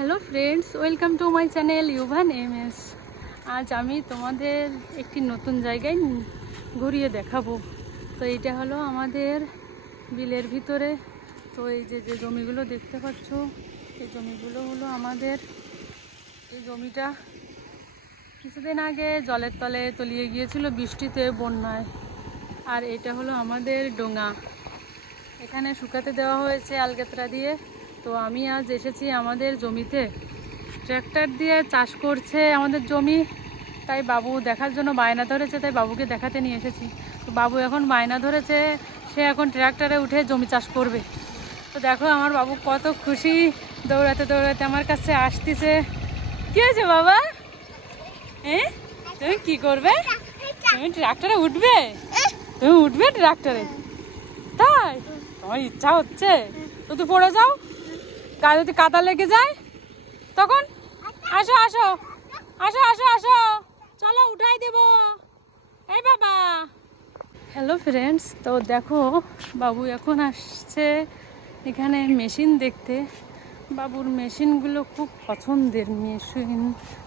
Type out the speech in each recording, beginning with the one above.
Hello friends, welcome to my channel Yuvan M S আজ আমি তোমাদের একটি নতুন জায়গায় ঘুরিয়ে দেখাবো। তো এটা হলো আমাদের বিলের ভিতরে। তো এই যে যে জমিগুলো দেখতে পাচ্ছ, এই জমিগুলো হলো আমাদের, এই জমিটা কিছুদিন আগে জলের তলে তলিয়ে গিয়েছিল বৃষ্টিতে, বন্যায়। আর এটা হলো আমাদের ডোঙা। এখানে শুকাতে দেওয়া হয়েছে আলগেতরা দিয়ে। তো আমি আজ এসেছি আমাদের জমিতে। ট্র্যাক্টর দিয়ে চাষ করছে আমাদের জমি। তাই বাবু দেখার জন্য বায়না ধরেছে, তাই বাবুকে দেখাতে নিয়ে এসেছি। তো বাবু এখন বায়না ধরেছে, সে এখন ট্র্যাক্টরে উঠে জমি চাষ করবে। তো দেখো আমার বাবু কত খুশি, দৌড়াতে দৌড়াতে আমার কাছে আসতেছে। কি হয়েছে বাবা? হ্যাঁ তুমি কি করবে? তুমি ট্র্যাক্টরে উঠবে? তুমি উঠবে ট্র্যাক্টরে? তাই? তোমার ইচ্ছা হচ্ছে? তো তুই পড়ে যাও। গা যদি কাদা লেগে যায়, তখন আসো আসো আসো আসো আসো। চলো, উঠাই দেব। এই বাবা। হ্যালো ফ্রেন্ডস তো দেখো, বাবু এখন আসছে এখানে মেশিন দেখতে। বাবুর মেশিনগুলো খুব পছন্দের মেশিন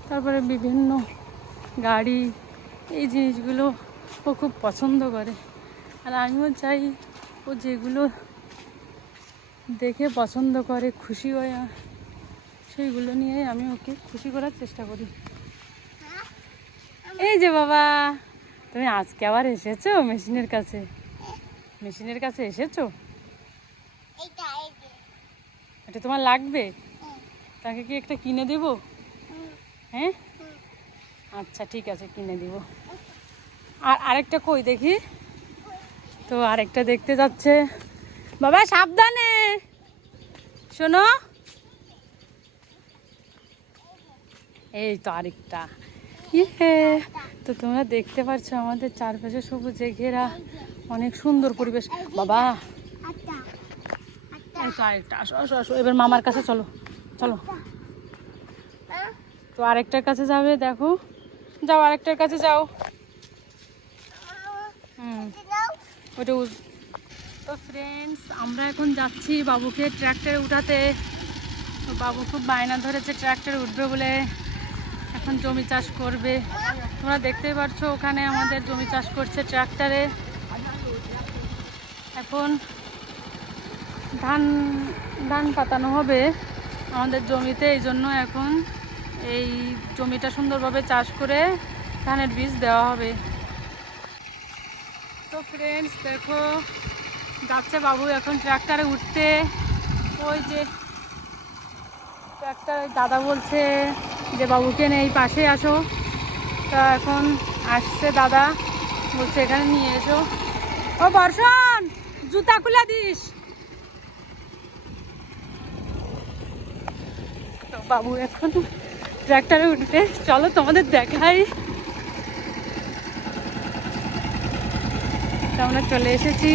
তারপরে বিভিন্ন গাড়ি, এই জিনিসগুলো ও খুব পছন্দ করে। আর আমিও চাই ও যেগুলো দেখে পছন্দ করে খুশি হয় সেইগুলো নিয়ে আমি ওকে খুশি করার চেষ্টা করি। এই যে বাবা তুমি আজকে আবার এসেছ মেশিনের কাছে? মেশিনের কাছে এসেছ? এটা তোমার লাগবে? তাকে কি একটা কিনে দেবো? হ্যাঁ? আচ্ছা ঠিক আছে কিনে দিব। আর আরেকটা কই দেখি? তো আরেকটা দেখতে যাচ্ছে। বাবা, সাবধানে। শোনো। এই তো আরেকটা। ইয়ে তো তোমরা দেখতে পাচ্ছ আমাদের চারপাশে সবুজে ঘেরা, অনেক সুন্দর পরিবেশ। বাবা। এই তো আরেকটা। আসো আসো আসো, এবার মামার কাছে চলো চলো? তো আরেকটার কাছে যাবে, দেখো। যাও, আরেকটার কাছে যাও। হুম। ওটা তো ফ্রেন্ডস আমরা এখন যাচ্ছি বাবুকে ট্র্যাক্টরে উঠাতে। বাবু খুব বায়না ধরেছে ট্র্যাক্টরে উঠবে বলে এখন জমি চাষ করবে। তোমরা দেখতেই পারছ, ওখানে আমাদের জমি চাষ করছে ট্র্যাক্টরে এখন ধান ধান পাতানো হবে আমাদের জমিতে, এই জন্য এখন এই জমিটা সুন্দরভাবে চাষ করে ধানের বীজ দেওয়া হবে। তো ফ্রেন্ডস দেখো যাচ্ছে বাবু, এখন ট্র্যাক্টরে উঠতে। ওই যে ট্র্যাক্টর দাদা বলছে যে, বাবুকে নেই পাশে আসো। তা এখন আসছে দাদা, বলছে, এখানে নিয়ে এসো। ও বর্ষণ, জুতা খুলে দিস। তো বাবু এখন ট্র্যাক্টরে উঠবে। চলো তোমাদের দেখাই। আমরা চলে এসেছি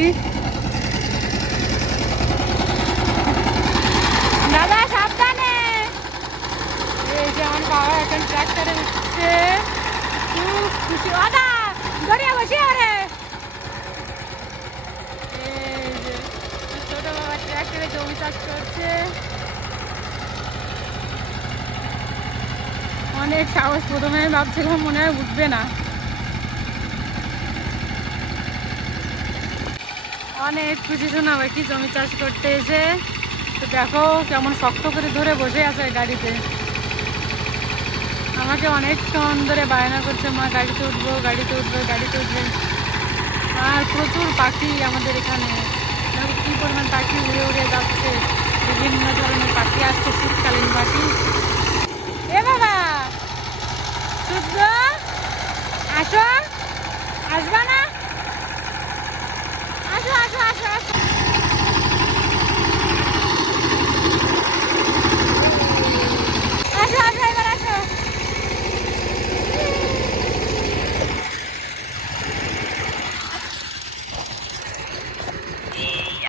দাদা সাবধানে এই যে আমার বাবা, এখন ট্রাক্টরে উঠছে। খুশি। দাদা গড়িয়া বসে আরে। ছোট বাবা ট্রাক্টরে জমি চাষ করছে। অনেক সাহস প্রথমে ভাবছিলাম মনে হয় উঠবে না। অনেক খুশি শোনাবে কি জমি চাষ করতে এসে। তো দেখো কেমন শক্ত করে ধরে বসে আছে গাড়িতে। আমাকে অনেকক্ষণ ধরে বায়না করছে, মা, গাড়িতে উঠবো গাড়িতে উঠবো, গাড়িতে উঠবে। আর প্রচুর পাখি আমাদের এখানে। কি পরিমাণ পাখি উড়ে উড়ে যাচ্ছে, বিভিন্ন ধরনের পাখি আসছে শীতকালীন